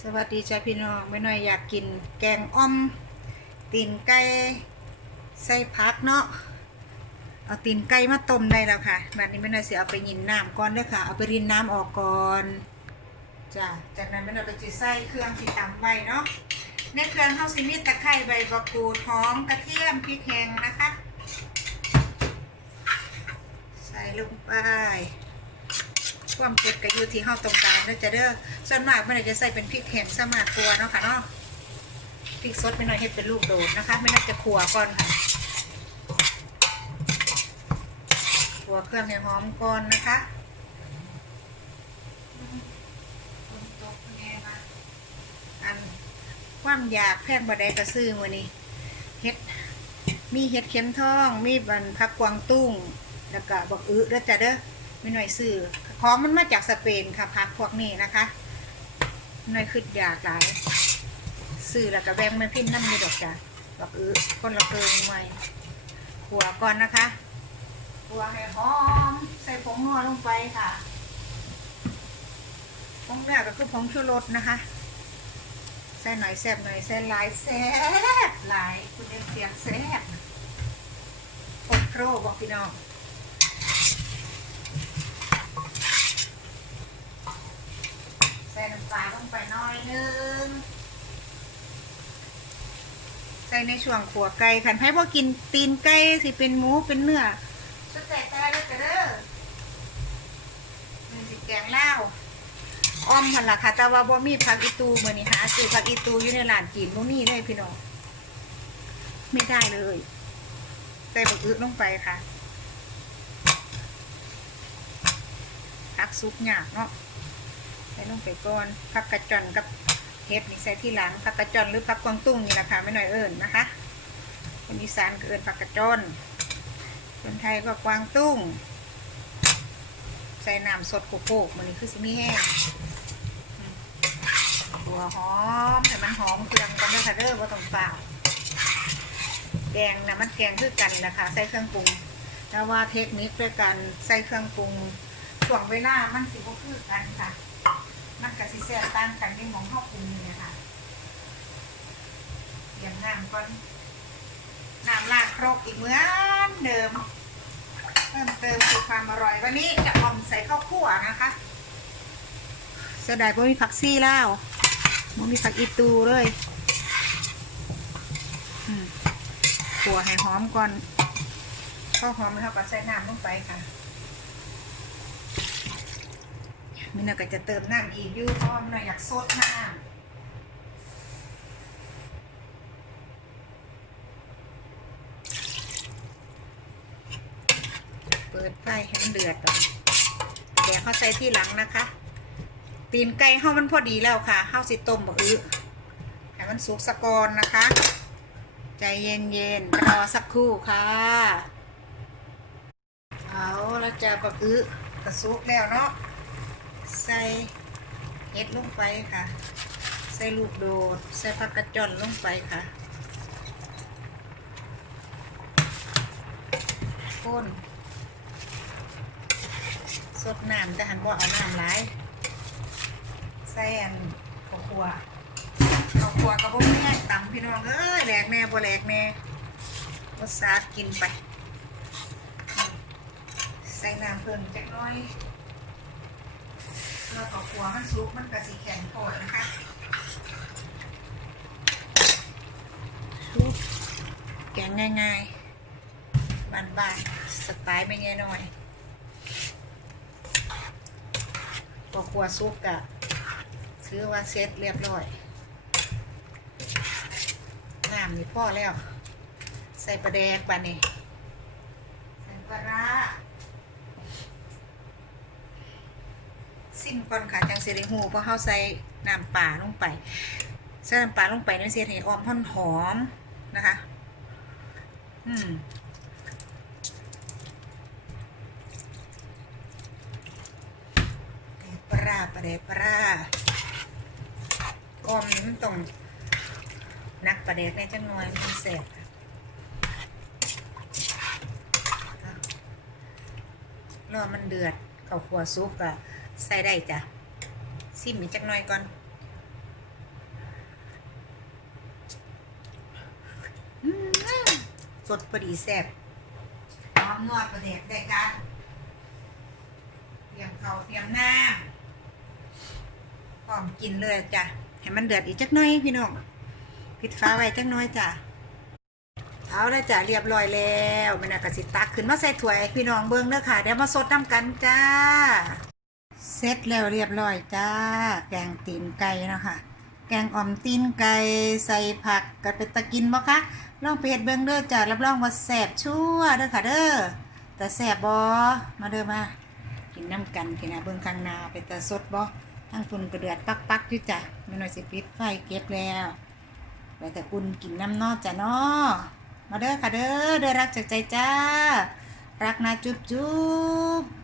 สวัสดีจ้าพี่น้องไม่น้อยอยากกินแกงอ่อม ตีนไก่ใส่ผักเนาะเอาตีนไก่มาต้มได้แล้วค่ะแบบนี้ไม่น้อยเสียเอาไปยินน้ำก่อนเด้อค่ะ เอาไปรินน้ำออกก่อนจ้ะจากนั้นไม่น้อยก็จะใส่เครื่องที่ตำไว้เนาะในเครื่องข้าวซีมีตะไคร้ใบมะกรูดหอมกระเทียมพริกแห้งนะคะ ใส่ลงไป ความเผ็ดก็อยู่ที่เฮาต้องกลารเด้อจ้ะเด้อส่วนมากไม่ได้จะใส่เป็นพริกแห้งซะมากกว่าเนาะค่ะเนาะพริกสดไม่น้อยเฮ็ดเป็นลูกโดดนะคะไม่น่าจะขัวก่อนค่ะขัวเครื่องให้หอมก่อนนะคะคนตกแน่มาอันความอยากแพงบ่ได้ก็ซื้อมื้อนี้เฮ็ดมีเฮ็ดเข็มทอง มีบันผักกวางตุ้ง แล้วก็บักอึเด้อจ้ะเด้อ ไม่หน่อยซื้อของมันมาจากสเปนค่ะพักพวกนี้นะคะหน่อยขึ้นอยากหลายซื้อแล้วก็แบ่งมาพิมพ์น้ำมีดอกจ้ะดอกอื้อคนละเกิงใหม่ขัวก่อนนะคะขัวให้หอม ใส่ผงนัวลงไปค่ะผงแรกก็คือผงชูรสนะคะใส่หน่อยแซ่บหน่อยใส่หลายแซ่บหลายคุณเอ็มเสียงแซ่บโอโครบอกพี่น้อง ใส่น้ำปลาลงไปหน้อยนึง ใส่ในช่วงขัวไก่ขันให้พวกกินตีนไก่สิเป็นหมูเป็นเนื้อสุดแต่แต่เด้อจ้ะเด้อมันสิแกงเล่าวอ้อมพันละค่ะ แต่ว่าบ่มีผักอีตูมื้อนี้หาซื้อผักอีตูอยู่ในร้านจีนบ่มีเลยพี่น้องไม่ได้เลยใส่บักอึลงไปค่ะผักซุปหยากเนาะ ใส่ลงไปก่อนผักกระจอนกับเห็ดนี่ใส่ที่หลังผักกระจอนหรือผักกวางตุ้งนี่แหละค่ะไม่หน่อยเอิญนะคะคนอีสานก็เอิญผักกระจอนคนไทยก็กวางตุ้ง ใส่น้ำสดโกโก้มันนี่คือสิมีแห้งอืมหัวหอมแต่มันหอมเครื่องกันเด้อค่ะเด้อว่าต้องเปล่าแกงนะมันแกงคือกันนะคะใส่เครื่องปรุงแต่ว่าเทคนิคด้วยกันใส่เครื่องปรุงช่วงเวลามันสิบ่คือกันค่ะ มันกับสิแซ่บต่างกันในหมองข้าวปรุงนี่นะคะเตรียมน้ำก่อนน้ำลาดครกอีกเหมือนเดิม เพิ่มเติมคือความอร่อย วันนี้จะออมใส่ข้าวคั่วนะคะเสียดายว่มีผักซี่แล้วมันมีผักอีตูเลยขัวให้หอมก่อนข้าวหอมแล้วก็ใส่น้ำลงไปค่ะ มินาก็จะเติมน้ำอีกยู่เพราะมินาอยากซดน้ำเปิดไฟให้มันเดือดก่เดี๋ยวเขาใส่ที่หลังนะคะ ตีนไก่เฮามันพอดีแล้วค่ะเฮาสิต้มบะอึให้มันสุกสะกอนนะคะ ใจเย็นๆรอสักครู่ค่ะ เอาแล้วจะบะอึกระสุกแล้วเนาะ ใส่เห็ดลงไปค่ะ ใส่ลูกโดด ใส่ผักกระจอนลงไปค่ะก้นสดน้ำแต่หันบ่เอาน้ำหลายใส่อันข้าวคั่วข้าวคั่วกับพวกแม่ตำพี่น้องเอ้ยแหลกแน่บ่แหลกแน่รสชาติกินไป ใส่น้ำเพิ่มจักน้อย เราก็กลัวมันซุกมันกระสีแข็งโผดนะคะซุกแกงง่ายๆบ้านๆสไตล์ไม่แง่น้อยพอครัวซุกอะซื้อว่าเซ็ตเรียบร้อยน้ำนี่พ่อแล้ว ใส่ปลาแดกปลานี่ใส่ปลาร้า ซิมก่อนค่ะจังสิได้หูเพราะเขาใส่น้ำปลาลงไปใส่น้ำปลาลงไปนี่เสียให้ออมห่อนหอมนะคะ อืมปลาปลาเดปลาออมนี่มันต้องนักปลาเดกในจังน่อยมันแสบรอมันเดือดเข้าขัวซุปอะ ใส่ได้จ้ะซิมอีกจักหน่อยก่อนสดพอดีแซ่บหอมนวดประเด็กได้กันเตรียมเขาเตรียมหน้าพร้อมกินเลยจ้ะให้มันเดือดอีกจักหน่อยพี่น้องพิดฟ้าไว้จักหน่อยจ้ะเอาละจ้ะเรียบร้อยแล้วไม่น่ากสิตักขึ้นมาใส่ถ้วยพี่น้องเบื้องเนื้อค่ะเดี๋ยวมาสดน้ำกันจ้า เสร็จแล้วเรียบร้อยจ้า แกงตีนไก่เนาะค่ะ แกงอ่อมตีนไก่ใส่ผักก็เป็นตะกินบ่คะลองเฮ็ดเบิ่งเด้อจ้ารับรองว่าแซบชั่วเด้อค่ะเด้อแต่แซบบ่มาเด้อมา กินน้ำกันกินนะเบิ่งข้างนาเป็นตาสดบ่ทั้งฝุ่นกระเดือดปักๆอยู่จ้ะไม่น้อยสิปิดไฟเก็บแล้วไว้แต่คุณกินน้ำนอจ้ะเนาะมาเด้อค่ะเด้อเด้อรักจากใจจ้า รักนะจุ๊บจุ๊บ